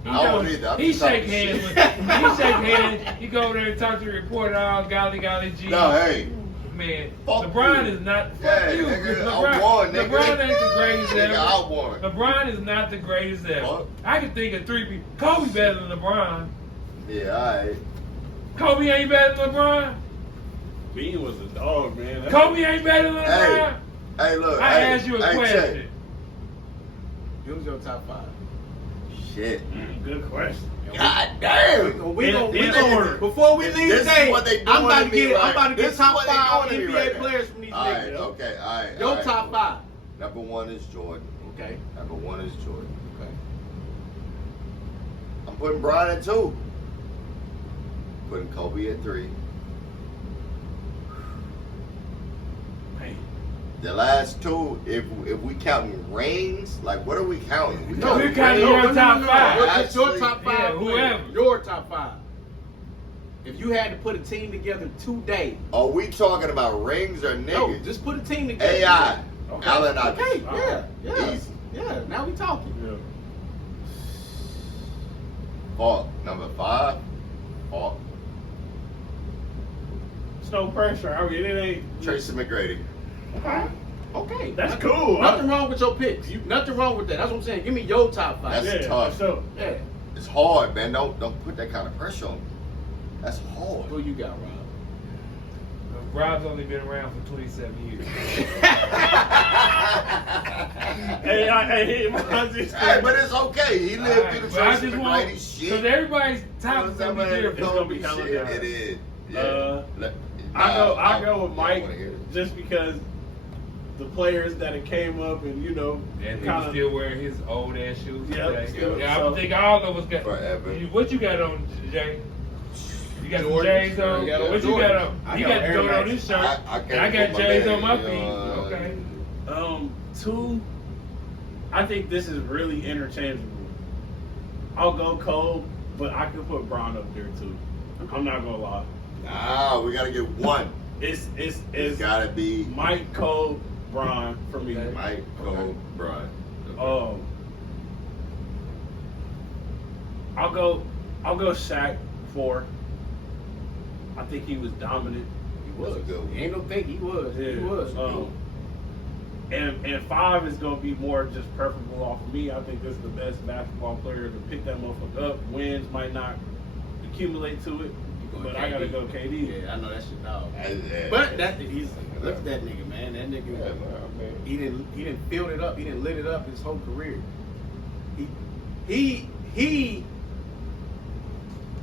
He I don't don't- either. I'm He just shake talking hands. shit. He shake hands. He go over there and talk to the reporter. All golly G. No, hey. Man, Fuck LeBron you. is not. Yeah, Fuck you. nigga, LeBron, I won, nigga. LeBron ain't the greatest Nigga, ever. I won. LeBron is not the greatest ever. Fuck. I can think of 3 people. Kobe better than LeBron. Yeah, alright. Kobe ain't better than LeBron. Bean was a dog, man. That's Kobe ain't better than LeBron. Hey, look. I hey, asked you a hey, question. check. Who's your top 5? Shit. good question. God damn. We In gonna order. before we leave This is today, what they doing I'm about to to me, get right? I'm about to This get is top what they 5 doing to me NBA right now. players from these Alright, niggas. okay, alright. Your alright, top cool. 5. Number 1 is Jordan. Okay. Number 1 is Jordan. Okay. I'm putting Bron at 2. Putting Kobe at 3. Man. The last 2, if we counting rings, like what are we counting? We No, we're counting counting rings? your top 5. What's your Actually, top 5? yeah, players? whoever. Your top 5. If you had to put a team together today, Are we talking about rings or niggas? no, just put a team together. AI. Okay. Allen Okay, Iverson. yeah. Easy. Yeah, now we talking. Yeah. Falk. Number 5. Falk. It's no pressure. I mean, it ain't. Tracy McGrady. Okay. That's cool. Nothing wrong with your picks. Nothing wrong with that. That's what I'm saying. Give me your top 5. That's Yeah, tough. So, yeah. It's hard, man. Don't put that kind of pressure on me. That's hard. Who you got, Rob? Rob's only been around for 27 years. hey, mine's just. Hey, but it's okay. He lived Alright, through the but I Tracy just want, McGrady because shit. everybody's top is going to be different. It's gonna be Kobe hella shit. different. It is. Yeah. I go with Mike wanna hear it. just because the players that it came up and And he kind was of still wearing his old ass shoes. Yep, today. still. Yeah, So- I think all of us got. Forever. What you got on, Jay? You got some Jordans. J's on? I got What you Jordans. got on? I You got got Air Jordan on Max. this shirt. I And can't I got put my J's man, on my feet. Okay. 2. I think this is really interchangeable. I'll go Cole, but I can put Bron up there too. I'm not gonna lie. Nah, we gotta get one. It's It's gotta be Mike, Cole, Bron for me. Okay. Mike, Cole, Bron. I'll go Shaq 4. I think he was dominant. He was. That's a good one. Ain't no think he was. He was. And 5 is gonna be more just preferable off of me. I think this is the best basketball player to pick that motherfucker up. Wins might not accumulate to it, but I gotta go KD. Yeah, I know that's your dog. Yeah. But look at that nigga, man. That nigga, Yeah, man. he didn't fill it up. He didn't lit it up his whole career. He,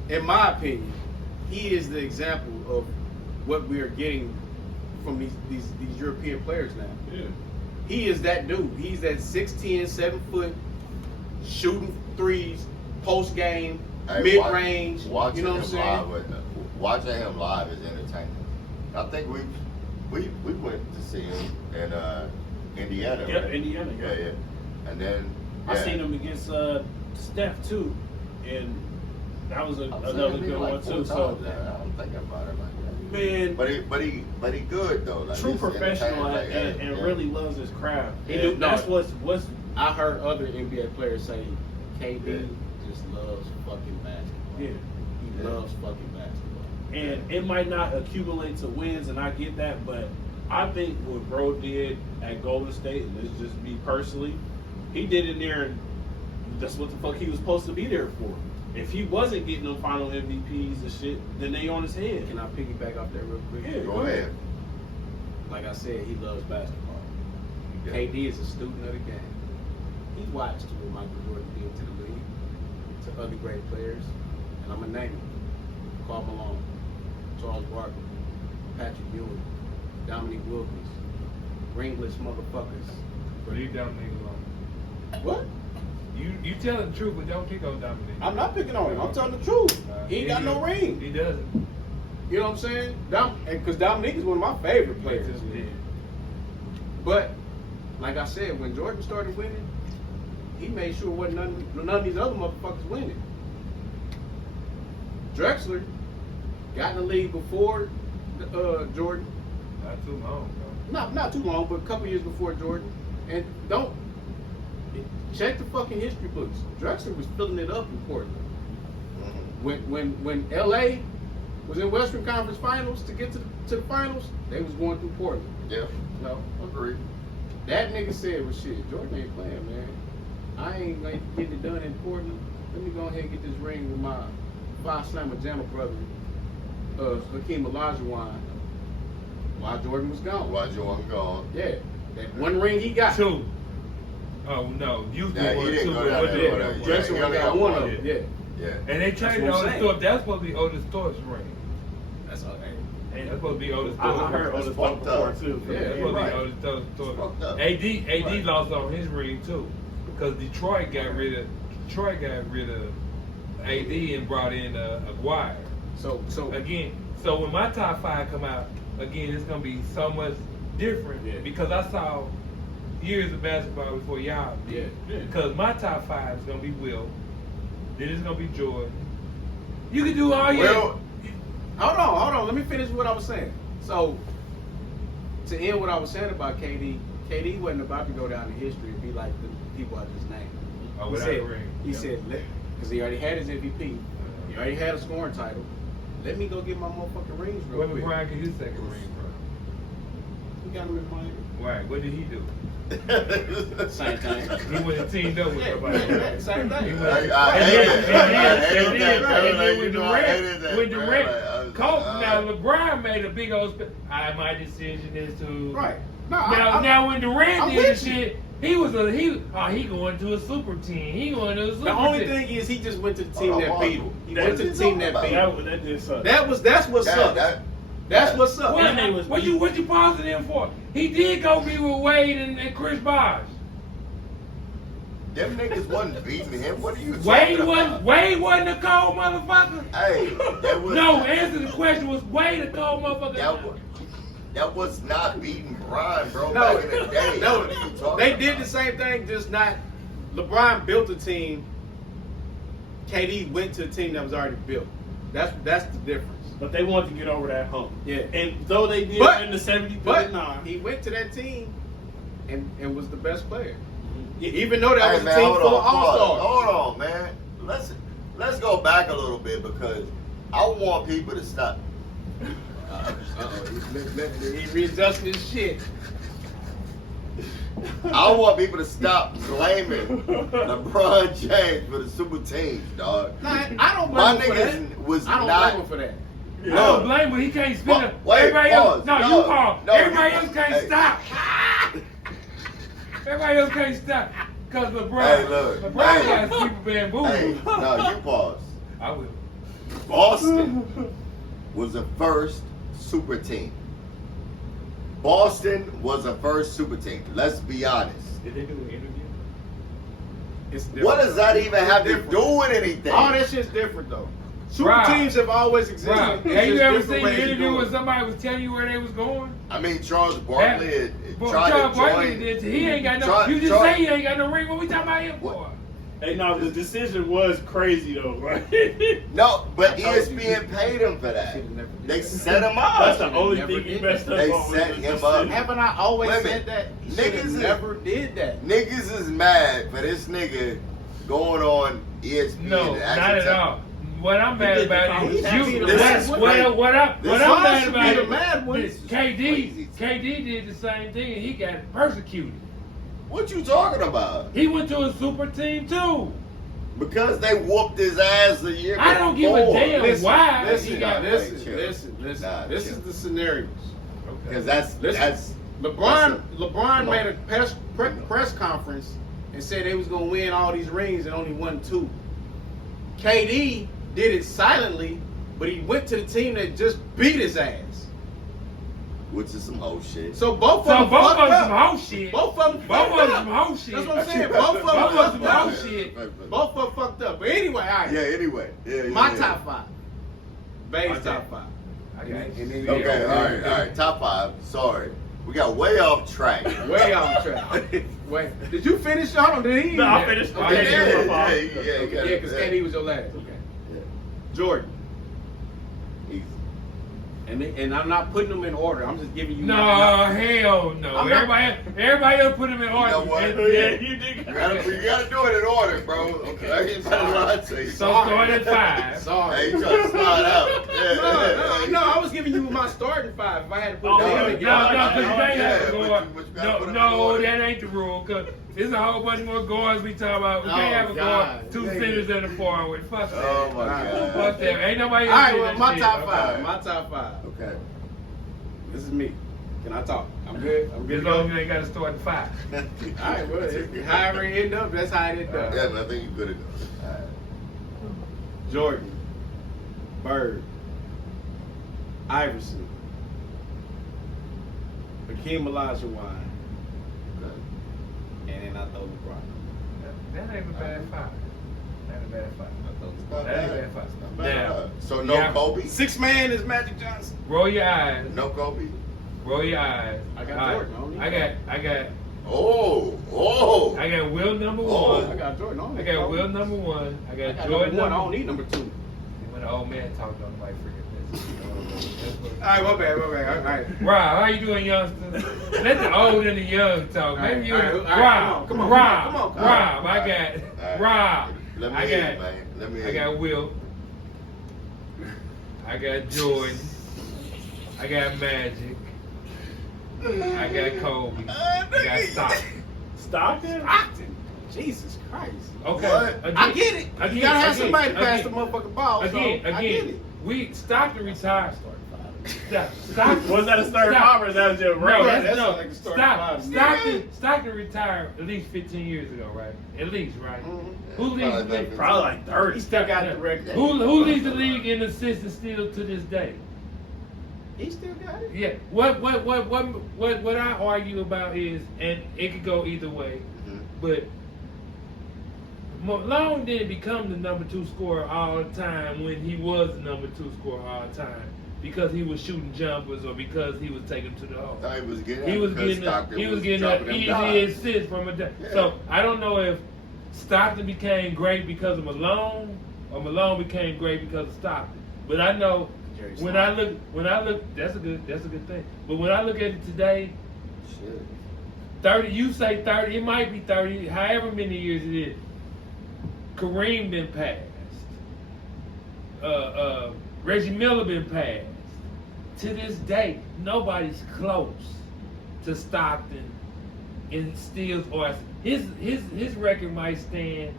in my opinion, he is the example of what we are getting from these European players now. Yeah. He is that dude. He's that 6'10", 7 foot, shooting threes, post game, Hey, mid range. Watching You know what I'm him saying? watching him live is entertaining. I think we went to see him in Indiana. Yep, right? Indiana. Yeah. And then I seen him against Steph too, and that was another good one too. So I don't think about it like that. man, But he good though. Like, true he's professional entertaining, and yeah. really loves his craft. He And do- no. that's what's I heard other NBA players say KD Yeah. just loves fucking basketball. yeah. He loves fucking basketball. And it might not accumulate to wins, and I get that, but I think what Bro did at Golden State, and this is just me personally, he did in there, and that's what the fuck he was supposed to be there for. If he wasn't getting them final MVPs and shit, then they on his head. Can I piggyback off that real quick? Yeah. Go ahead. Like I said, he loves basketball. Yeah. KD is a student of the game. he watched what Michael Jordan did to the league, to other great players, and I'm gonna name them: Karl Malone, Charles Barkley, Patrick Ewing, Dominique Wilkins, ringless motherfuckers. But leave Dominique alone. What? You telling the truth, but don't pick on Dominique. I'm not picking on him. I'm telling the truth. He ain't got no ring. He doesn't. You know what I'm saying? Because Dominique is one of my favorite players. Yeah. But, like I said, when Jordan started winning, he made sure wasn't none of these other motherfuckers winning. Drexler got in the league before Jordan. Not too long, bro. Not too long, but a couple years before Jordan. And don't check the fucking history books. Drexler was filling it up in Portland. When LA was in Western Conference Finals to get to the finals, they was going through Portland. Yeah. No, Agreed. that nigga said, well, shit, Jordan ain't playing, man. I ain't gonna get it done in Portland. Let me go ahead and get this ring with my five-slammer jammer brother, Hakeem Olajuwon, while Jordan was gone. While Jordan gone. Yeah, that one ring he got. Two. Oh no, you Yeah, he didn't go down there. Yeah, Drexler only got one of them. Yeah. Yeah. And they traded That's what I'm Otis saying. Thorpe. That's supposed to be Otis Thorpe's ring. That's okay. That's supposed to be Otis I Thorpe's heard ring. Otis That's Thorpe fucked before up. too. Yeah, That's supposed right. to be Otis Thorpe. Fucked up. AD lost on his ring too, because Detroit got rid of AD and brought in Aguirre. So Again, so when my top five come out, again, it's gonna be so much different Yeah. because I saw years of basketball before y'all did. Yeah. Because my top five is gonna be Will, then it's gonna be Jordan. You can do all your. Will, hold on. Let me finish what I was saying. So to end what I was saying about KD wasn't about to go down in history and be like the people I just named. Oh, He without said, a ring. He Yep. said, because he already had his MVP, he already had a scoring title. Let me go get my motherfucking rings real When quick. Brian get his second ring, He got him in Miami. bro. Right. What did he do? Same thing. He went and teamed up with Yeah, somebody. yeah, same thing. He went- I hated that. When Durant, now LeBron made a big old. My decision is to. Right. Now when Durant I'm did the with you. shit, he going to a super team. He going to a super The only team. thing is he just went to the team Hold that on, beat him. He went to the What team you that talking beat about? him. That did suck. That's what sucks. That's what sucks. That name was What you pausing him for? He did go be with Wade and Chris Bosh. Them niggas wasn't beating him. What are you talking about? Wade wasn't a cold motherfucker. Hey, that was No, answer the question. Was Wade a cold motherfucker? that was not beating Brian, bro. No, Back in the day. no, What are you talking they did about? the same thing, just not. LeBron built a team. KD went to a team that was already built. That's the difference. But they wanted to get over that hump. Yeah. And though they did But- in the 70s, But 39, he went to that team and was the best player. Even though that Hey, was a man, team hold full on, of all-stars. Hold on, man. Let's go back a little bit because I want people to stop. He readjusted his shit. I want people to stop blaming LeBron James for the super teams, dog. Nah, I don't My blame him for that. niggas was I don't not. blame him for that. I don't blame him. He can't spin it. Wait, Everybody pause. else, no, No, you call. no, Everybody you- else can't hey. stop. Everybody else can't stop because LeBron. Hey, look. LeBron Hey. got people bamboozled. Hey, no, you pause. I will. Boston was the first super team. Boston was the first super team. Let's be honest. Did they do an interview? It's different. What does that even have to different. do with anything? All that shit's different though. Super Right. teams have always existed. Right. It's Have you just ever different seen ways an to interview do where it. somebody was telling you where they was going? I mean, Charles Barkley tried Charles to Barkley join. did. He ain't got no. Char- You just Char- say he ain't got no ring. What we talking about him for? hey, no, the decision was crazy though, right? No, but I told you. ESPN paid him for that. Should've never did They that. set him That's up. the only Never thing he did messed up They on. was set the him decision. up. Haven't I always Wait a said minute. that? Niggas Niggas is- never did that. Niggas is mad for this nigga going on ESPN. No, and not actually at tell- all. What I'm mad did about the is Cowboys. you. This is What crazy. I'm This mad should be about the is mad ones. Crazy. KD did the same thing and he got persecuted. What you talking about? He went to a super team too. Because they whooped his ass the year before. I don't give a damn Listen, why listen, he got listen, chill. listen. Nah, This chill. is the scenarios. Because that's Listen. that's LeBron Come made on. a press conference and said they was gonna win all these rings and only won 2. KD did it silently, but he went to the team that just beat his ass. Which is some whole shit. So both of them some fucked whole shit. Both of them some whole shit. That's what I'm saying. Both of them some whole shit. Both of them fucked up. But anyway, all right. Yeah, anyway. Yeah, My top 5. Babe's top 5. Okay, all right. Top 5. Sorry. We got way off track. Way off track. Wait. Did you finish? Hold on. Did he? No, I finished. Yeah, because KD was your last. Okay. Yeah. Jordan. Easy. And I'm not putting them in order. I'm just giving you. No, hell no. Everybody else put them in order. You know what? Yeah, you did. You gotta do it in order, bro. Okay. I ain't trying to lie to you. So start at 5. Sorry. Hey, you trying to slide out. No, I was giving you my starting 5. If I had to put No, them in. because you ain't have to but go. No, that ain't the rule. Because there's a whole bunch more guards we talk about. We can't have a guard, 2 centers and a forward. Fuck that. Oh my God. Fuck that. Ain't nobody All else right, doing well, that my shit. top 5. Okay. My top 5. Okay. This is me. Can I talk? I'm good. I'm good. As to long as go. you ain't got to start at 5. All right, well, however it end up, that's how it end up. Yeah, I think you're good to go. All right. Jordan, Bird, Iverson, Hakeem Olajuwon, Okay. and then I throw LeBron. That ain't a bad 5. That ain't a bad 5. Not That ain't bad. a bad 5. Not Now, bad. So no Kobe? 6th man is Magic Johnson. roll your eyes. No Kobe? Roll your eyes. I got All right. Jordan. I don't need I got Oh. I got Will number Oh. I 1. got Jordan. I don't I need got Kobe. Will number 1. I I got got Jordan number 1. I number don't need number 2. When the old man talked on like freaking this. All right, my bad. All right. Rob, how you doing, youngster? Let the old and the young talk. Maybe you, all right, Rob. come on. Rob. I got All right. Rob. Let me I hear got. it, man. Let me hear I got it. Will. I got Jordan. I got Magic. I got Kobe. I got Stockton. Stockton. Jesus Christ. Okay. What? Again, I get it. Again, You gotta have again, somebody to pass again. the motherfucking ball. Again, so I get it. we Stockton retired. Stockton. Was that a starting 5 or that was just No, regular? that's sounds no. like a starting 5. Stockton retired at least 15 years ago, right? At least, right? Who leads the league? Probably like 30. He still got the record. Who leads the league in assists and steals to this day? He still got it. Yeah. What I argue about is, and it could go either way, but Malone didn't become the number 2 scorer all the time when he was the number 2 scorer all the time because he was shooting jumpers or because he was taking them to the hole. No, he was getting He was getting an easy assist from a dunk. So I don't know if Stockton became great because of Malone or Malone became great because of Stockton. But I know when I look, that's a good thing. But when I look at it today, Shit. 30, you say 30, it might be 30, however many years it is. Kareem been passed. Reggie Miller been passed. To this day, nobody's close to Stockton in steals or his record might stand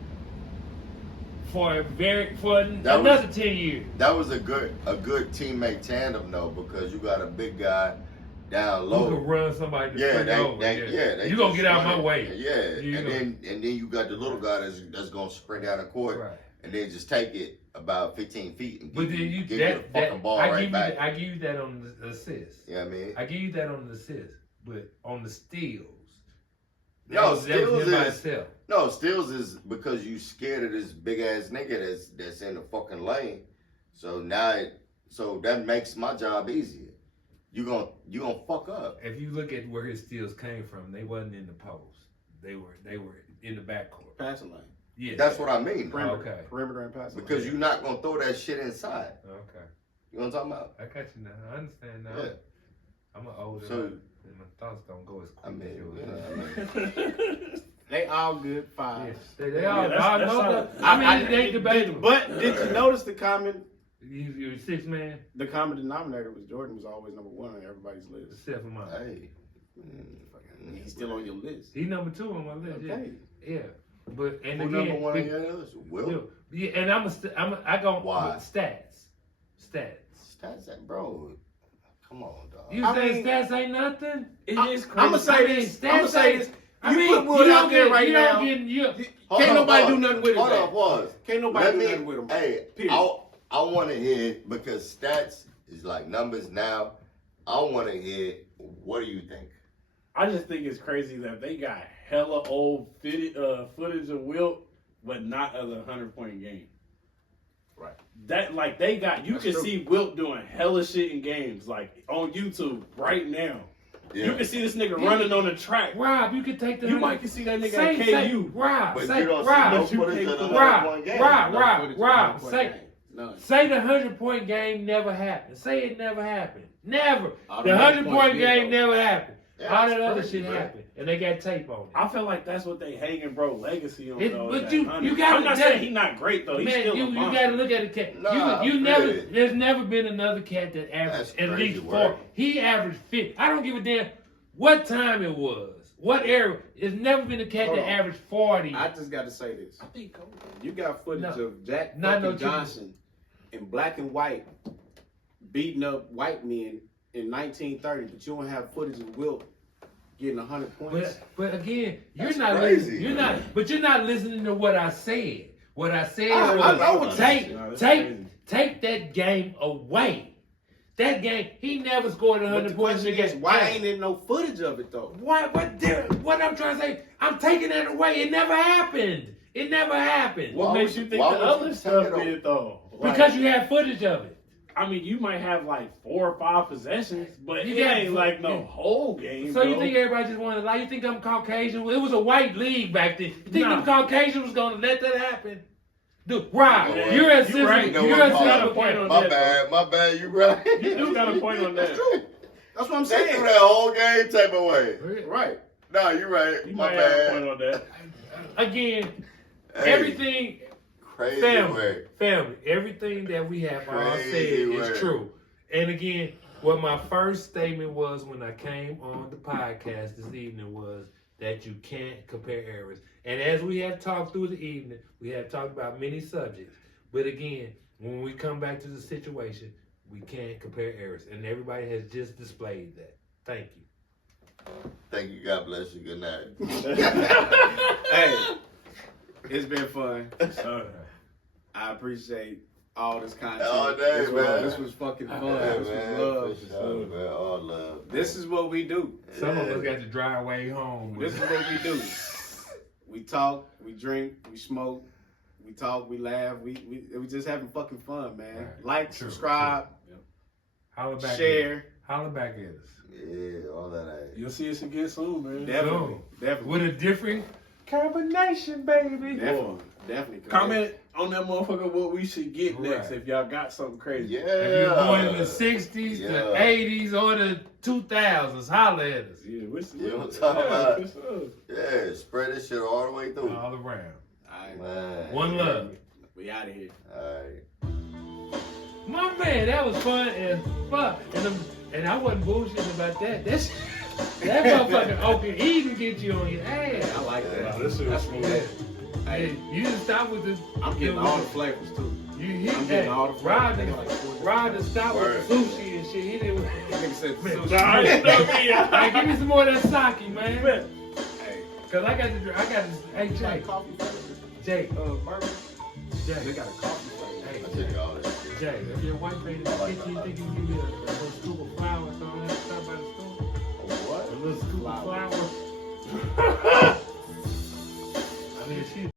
for another 10 years. That was a good teammate tandem though, because you got a big guy down low. Who can run somebody to Yeah, sprint over. they You gonna just get out run my it. way. Yeah, and then you got the little guy that's gonna sprint down the court, Right. and then just take it about 15 feet and But give then you the fucking ball right back. I give you that on the assist. You know what I mean? I give you that on the assist, but on the steals. No, that was steals him by is himself. no steals is because you scared of this big ass nigga that's in the fucking lane. So so that makes my job easier. You gonna fuck up. If you look at where his steals came from, they wasn't in the post. They were in the backcourt. Passing lane. Yeah, That's what I mean. Okay. Perimeter and passing lane. Because you're not gonna throw that shit inside. Okay, You know what I'm talking about? I got you now. I understand now. Yeah. I'm an older. So- and my thoughts don't go as quick I mean, as yours. They all good 5s. Yes, they all. that's no, solid. I mean, they debatable. But did you notice the common You're 6 man, denominator was Jordan was always number 1 on everybody's list. except for mine. Hey. He's still on your list. He number 2 on my list. Okay. Yeah. But and Who again, number 1 on your list? Will? Yeah, and I go Why? with stats. Stats, that bro. Come on, dog. You I say mean, stats ain't nothing? I'm gonna say this. I'm gonna say this. put Wood out there right now. Can't nobody do nothing with it. Hold on, pause. Can't nobody do nothing with him. Hey, I want to hear, because stats is like numbers now. I want to hear, what do you think? I just think it's crazy that they got hella old footage of Wilt, but not of the 100-point game. Right. That like they got you can see Wilt doing hella shit in games like on YouTube right now. Yeah. You can see this nigga running on the track. Rob, you can take the. You might can see that nigga at KU. Rob, but say you don't Rob, see no footage of the 100-point game. Rob, say the 100-point game never happened. Say it never happened. Never. The 100-point game never happened. Yeah, all that other shit happened, and they got tape on it. I feel like that's what they hanging bro legacy on. But you got. I'm not saying he's not great though. He's still you got to look at the cat. There's never been another cat that averaged at least 4. He averaged 50. I don't give a damn what time it was, what era. There's never been a cat that averaged 40. I just got to say this. I think you got footage of Jack Johnson in black and white beating up white men in 1930, but you don't have footage of Wilt getting 100 points. But again, you're not listening to what I said. What I said was take that game away. That game, he never scored 100 points against. Why ain't there no footage of it though? Why? What I'm trying to say, I'm taking that away. It never happened. It never happened. What makes you think the other stuff did though? Because you have footage of it. I mean, you might have like 4 or 5 possessions, but it ain't like no whole game. So you think everybody just wanted to lie? You think I'm Caucasian? It was a white league back then. You think them Caucasians was gonna let that happen? Dude, Rob, you're a sensitive. Right. You're a sensitive point on that. My bad. You right. You do got a point on that. That's true. That's what I'm saying. They threw that whole game type of way. Right. No, you're right. You my might bad. have a point on that. Again, everything. Crazy family, everything that we have all said is true. And again, what my first statement was when I came on the podcast this evening was that you can't compare errors. And as we have talked through the evening, we have talked about many subjects. But again, when we come back to the situation, we can't compare errors. And everybody has just displayed that. Thank you. Thank you. God bless you. Good night. Hey, it's been fun. I appreciate all this content. All day, man. This was fucking fun. This man, was love. man. All love. This is what we do. Some of us got to drive way home. This is what we do. We talk, we drink, we smoke, we talk, we laugh. We just having fucking fun, man. Right. Like, subscribe, share. Holler back at us. Yeah, all that ass. You'll see us again soon, man. Definitely. With a different combination, baby. Definitely. Comment on that motherfucker what we should get next if y'all got something crazy. Yeah. If you're born in the 60s, the 80s, or the 2000s, holler at us. Yeah, what I'm talking about. Yeah, spread this shit all the way through. All around. All right. Man. One love. We out of here. All right. My man, that was fun as fuck. And I wasn't bullshitting about that. That motherfucking open even get you on your ass. I like that. Wow, this is smooth. Hey, you didn't stop with this. I'm getting all the flavors too. You hit I'm getting all the flavors. Rod didn't stop with the sushi and shit. He didn't. Nigga said sushi. Hey, give me some more of that sake, man. Hey. Cause I got to. Hey, Jay. Jay. Bourbon. Jay. They got a coffee flavor. Hey, I take all that. Jay, if your wife made it to the kitchen, you think you can give me a little scoop of flour or something? Stop by the store. What? A little scoop of flour. I mean, she